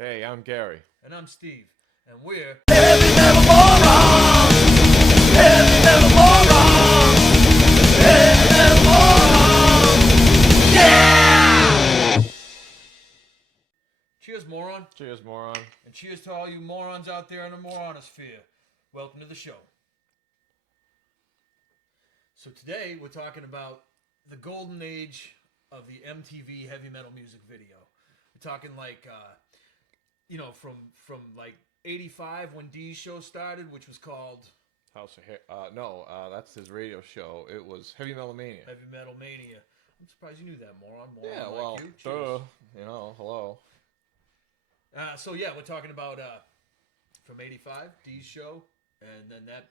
Hey, I'm Gary. And I'm Steve. And we're Heavy metal morons! Heavy metal morons! Heavy metal morons! Yeah! Cheers, moron. Cheers, moron. And cheers to all you morons out there in the moronosphere. Welcome to the show. So today we're talking about the golden age of the MTV heavy metal music video. We're talking like, from like 85 when Dee's show started, which was called House of Hair. That's his radio show. It was Heavy Metal Mania. Heavy Metal Mania. I'm surprised you knew that, moron. Yeah, like well, you. Cheers. Hello. We're talking about from 85, Dee's show, and then that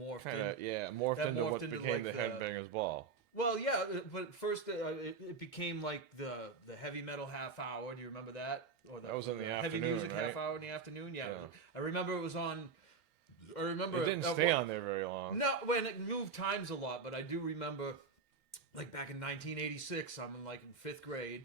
morphed into what became the Headbangers Ball. Well, yeah, but first it became like the heavy metal half hour. Do you remember that? Or that was in the heavy afternoon, music right? half hour in the afternoon. Yeah. I remember it was on. I remember it didn't stay on there very long. No, when it moved times a lot, but I do remember, like back in 1986, I'm in 5th grade.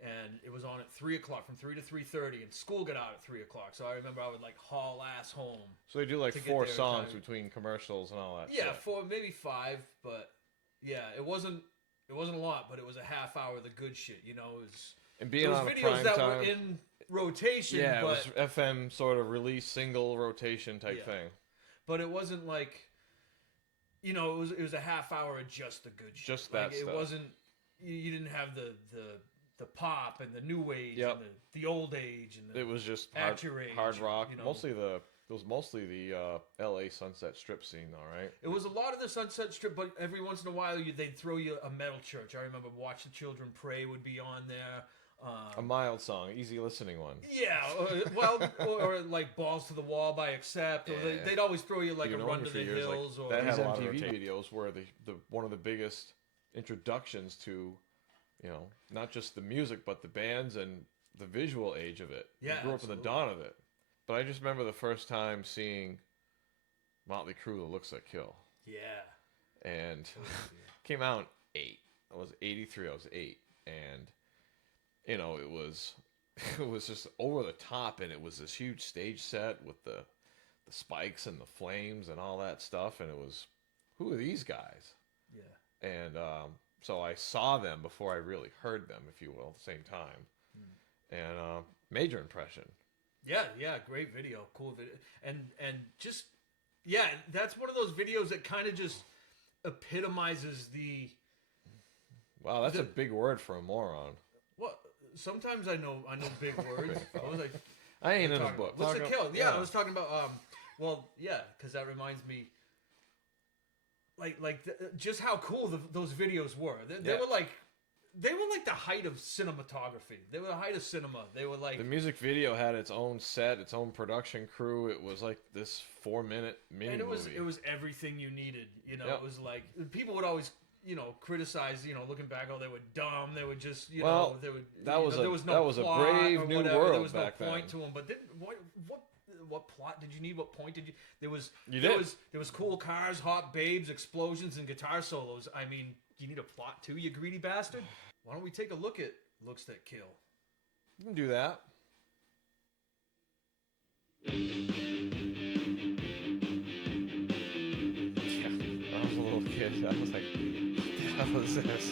And it was on at 3 o'clock, from 3 to 3:30, and school got out at 3 o'clock. So I remember I would haul ass home. So they do like 4 songs between commercials and all that. Yeah, shit. 4, maybe 5, but yeah, it wasn't a lot, but it was a half hour of the good shit. It was. And being on videos prime that time, were in rotation. Yeah, but, it was FM sort of release single rotation type thing. But it wasn't like, it was a half hour of just the good shit. Just that stuff. It wasn't. You didn't have the pop and the new age Yep. and the old age and it was just hard rock. It was mostly the L.A. Sunset Strip scene, though, right? It was a lot of the Sunset Strip, but every once in a while they'd throw you a metal church. I remember Watch the Children Pray would be on there. A mild song, easy listening one. Yeah, or like Balls to the Wall by Accept. Or they'd always throw you a Run to the Hills. Or that had a lot of MTV videos were the one of the biggest introductions to, not just the music, but the bands and the visual age of it. Yeah, I grew up in the dawn of it. But I just remember the first time seeing Motley Crue, The Looks That Kill. Yeah. And came out in 8. I was 83, I was 8. And, it was just over the top, and it was this huge stage set with the spikes and the flames and all that stuff. And it was, who are these guys? Yeah. And so I saw them before I really heard them, if you will, at the same time. And major impression. Yeah, great video, cool video, and just that's one of those videos that kind of just epitomizes the. Wow, that's a big word for a moron. Well, sometimes I know big words. I ain't in a book. What's the kill? Yeah, I was talking about. Because that reminds me. Just how cool those videos were. They were like. They were like the height of cinematography. They were the height of cinema. They were like... The music video had its own set, its own production crew. It was like this 4-minute mini movie. It was everything you needed. It was like... People would always, criticize, looking back, they were dumb. They would just, there was a brave new world. There was no back point then. to them. But what plot did you need? What point did you... There was cool cars, hot babes, explosions, and guitar solos. I mean... You need a plot too, you greedy bastard? Why don't we take a look at Looks That Kill? You can do that. Yeah, when I was a little kid, I was like, what the hell is this?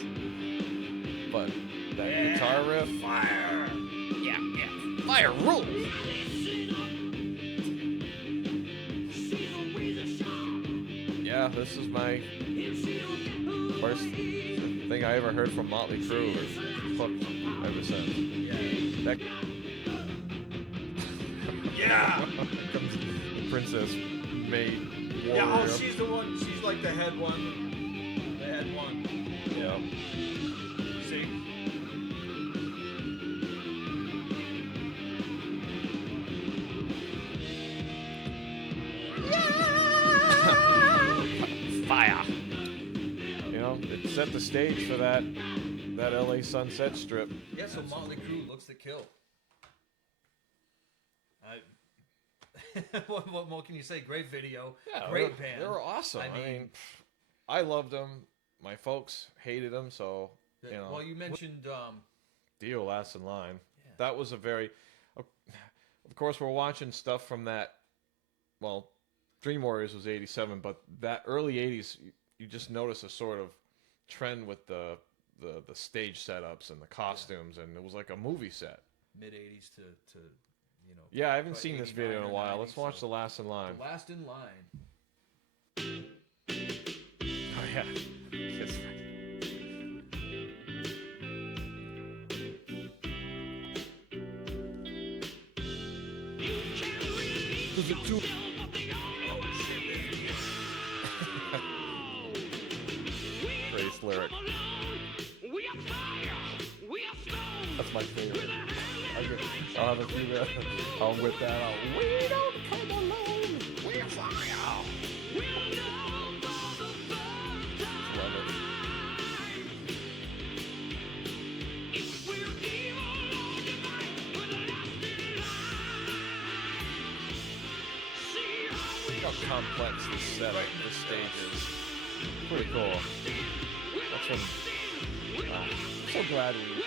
But that guitar riff. Fire! Yeah. Fire rules! Yeah, this is my first thing I ever heard from Motley Crue. Hooked ever since. Yeah! Comes the Princess Maid Warrior. Yeah, she's the one. She's like the head one. The head one. Yeah. See? Fire! It set the stage for that LA Sunset Strip. Yeah, so Motley Crue Looks to Kill. What more can you say? Great video. Yeah, great band. They were awesome. I mean, I loved them. My folks hated them, so, Well, you mentioned... Dio Last in Line. Yeah. That was a very... course, we're watching stuff from that. Well, Dream Warriors was '87, but that early '80s, you just notice a sort of trend with the stage setups and the costumes, and it was like a movie set. Mid '80s to you know. Yeah, I haven't about seen this 89 video in a or while. 90, Let's watch so- The Last in Line. The Last in Line. Oh yeah. Yes. Is it too? Greatest lyric. That's my favorite. I'll have a few there. I'll whip that out. We don't come alone. We're fire. Love it. Look how complex this setup, this stage is. Pretty cool. That's when. I'm so glad we.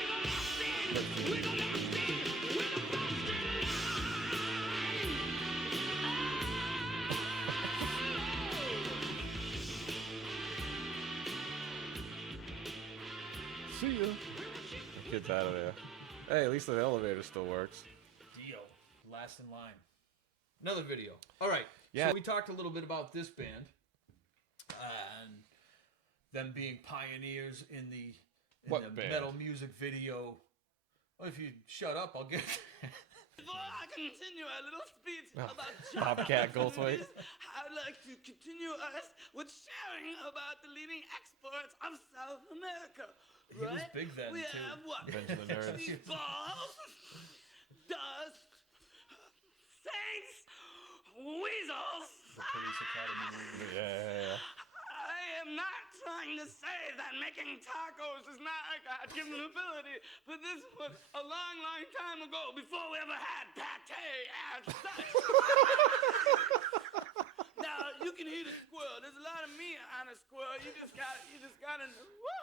See ya. The kid's out of there. Hey, at least the elevator still works. Deal. Last in Line. Another video. All right. Yeah. So we talked a little bit about this band and them being pioneers in the What band? metal music video. Well, if you shut up, I'll get. Before I continue a little speech Oh, about Bobcat Goldthwait. I'd like to continue us with sharing about the leading exports of South America. He was Right? big then, we too. have what? Revenge of the Nerds. These balls, dust, snakes, weasels. The Police Academy movie. Yeah. I am not trying to say that making tacos is not a God-given ability, but this was a long, long time ago before we ever had pate as such. Now you can eat a squirrel. There's a lot of meat on a squirrel. You just gotta.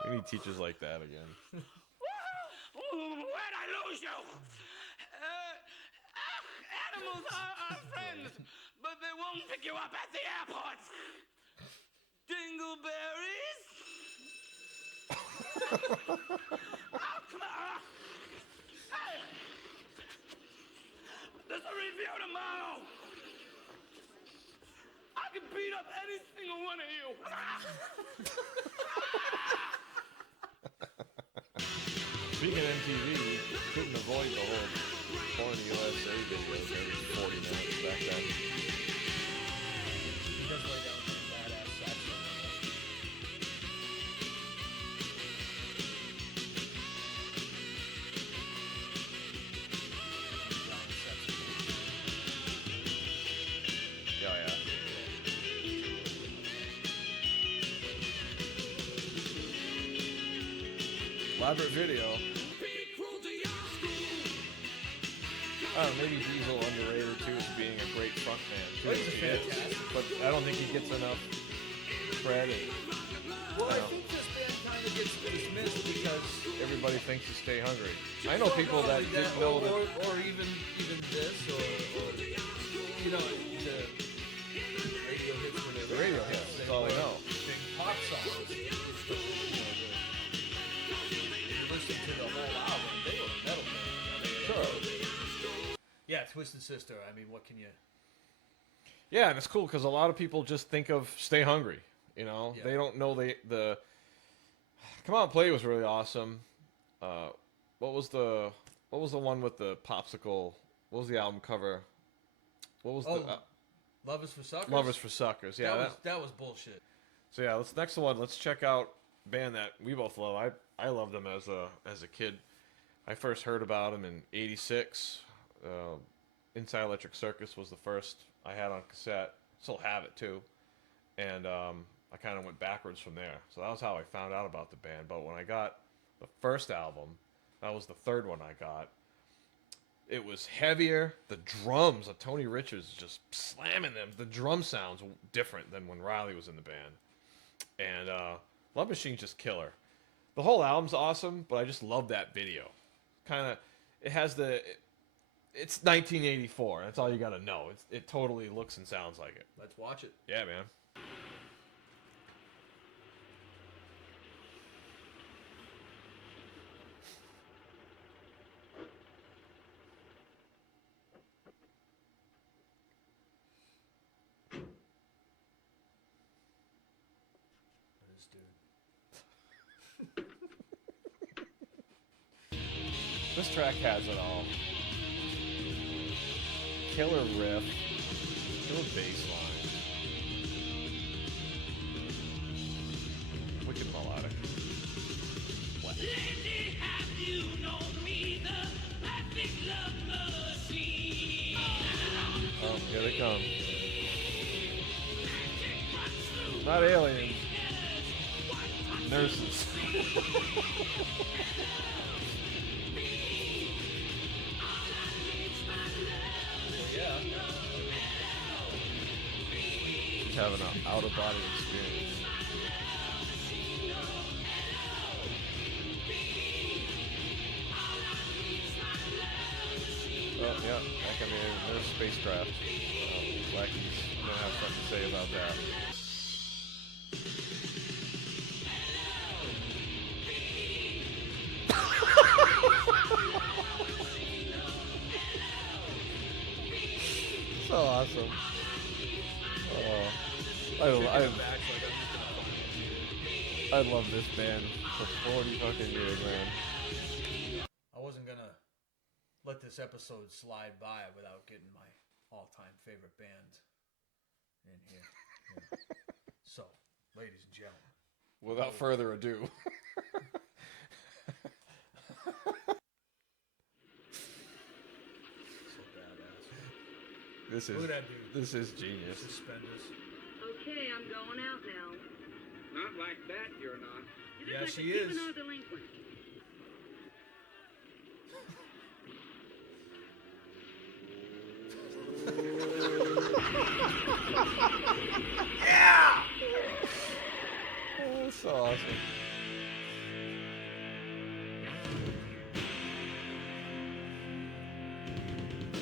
We need teachers like that again. Where'd I lose you? Animals are our friends, but they won't pick you up at the airport. Dingleberries. Oh, come on. Hey. There's a review tomorrow. I can beat up any single one of you. Speaking of MTV, we couldn't avoid the whole Born in the USA videos every 40 minutes back then. He does lay down some badass saxophone. Yeah, yeah. Elaborate video. I don't know, maybe Diesel underrated too as being a great frontman too. Oh, he's a He is. fantastic. But I don't think he gets enough credit. Well, I Yeah. think this band kind of gets dismissed because Everybody thinks to Stay Hungry. I know people that Like didn't know that. or even this, or you know, the radio hits were The radio hits, that's all they know. Big pop songs. You listen to the whole album, they were a metal band. Sure. Yeah, Twisted Sister. I mean, what can you? Yeah, and it's cool because a lot of people just think of Stay Hungry. You know, Yeah. they don't know the Come Out and Play was really awesome. What was the one with the popsicle? What was the album cover? What was the Love Is for Suckers. Lovers for Suckers? Yeah. that was bullshit. So yeah, next one. Let's check out a band that we both love. I loved them as a kid. I first heard about them in '86. Inside Electric Circus was the first I had on cassette. Still have it too. And I kind of went backwards from there. So that was how I found out about the band. But when I got the first album, that was the third one I got. It was heavier. The drums, Tony Richards just slamming them. The drum sounds different than when Riley was in the band. And Love Machine's just killer. The whole album's awesome, but I just love that video. Kind of, it has It's 1984. That's all you got to know. It totally looks and sounds like it. Let's watch it. Yeah, man. This dude. This track has it all. Killer riff, killer bass line, wicked melodic. Wow. Lately, have you known me, the perfect love machine? Oh, here they come. Not aliens. Nurses. Yeah. He's having an out-of-body experience. Oh, yeah, that can be there's spacecraft. Blackie's gonna have something to say about that. So awesome. Oh, I love this band for 40 fucking years, man. I wasn't gonna let this episode slide by without getting my all-time favorite band in here. Yeah. So, ladies and gentlemen, Without further ado. so badass. This is Look at that dude. This is genius. Suspenders. Okay, I'm going out now. Not like that, you're not. You look Yeah, like she a is. juvenile delinquent. Oh, that's so awesome.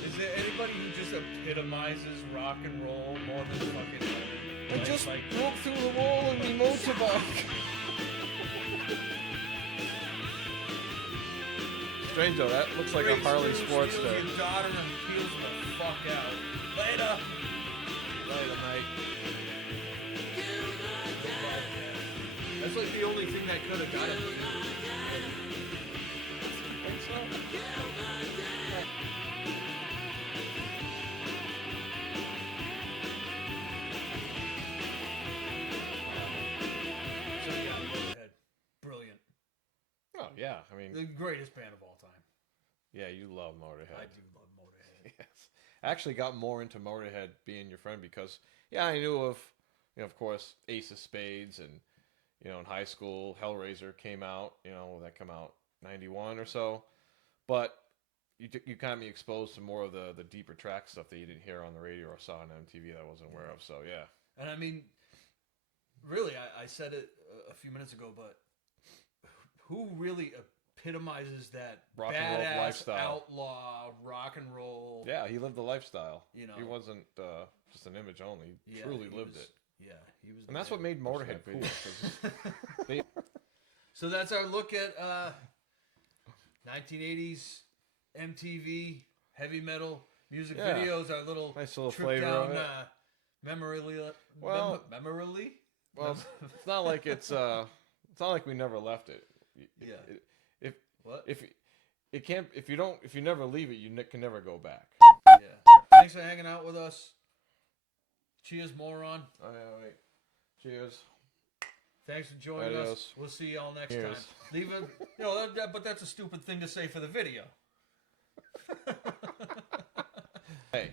Is there anybody who just epitomizes rock and roll more than fucking? I just broke through the wall in my motorbike. Strange though, that looks like a Harley Sportster. Your daughter and peels the fuck out. Later. Later, mate. That's like the only thing that could have got it. Think so? So yeah, Motorhead. Brilliant. Oh yeah, I mean, The greatest band of all time. yeah, you love Motorhead. I do love Motorhead. Yes. I actually got more into Motorhead being your friend because, yeah, I knew of, of course, Ace of Spades and, in high school, Hellraiser came out, that come out 91 or so. But you got me exposed to more of the deeper track stuff that you didn't hear on the radio or saw on MTV that I wasn't aware of. So, yeah. And I mean, really, I said it a few minutes ago, but who really epitomizes that Rock and roll badass lifestyle. outlaw rock and roll? Yeah, he lived the lifestyle. You know. He wasn't just an image only. He Yeah, truly he lived was- it. Yeah, he was. And that's what made Motorhead cool. 'Cause So that's our look at 1980s MTV heavy metal music Yeah. videos. Our little Nice little trip flavor down of it. memory. Well- memorily. Well, it's not like it's not like we never left it. Yeah. If What? if it can't if you never leave it, you can never go back. Yeah. Thanks for hanging out with us. Cheers, moron. All right. Cheers. Thanks for joining us. Adios. We'll see y'all next Cheers. time. Leave it. But that's a stupid thing to say for the video. Hey.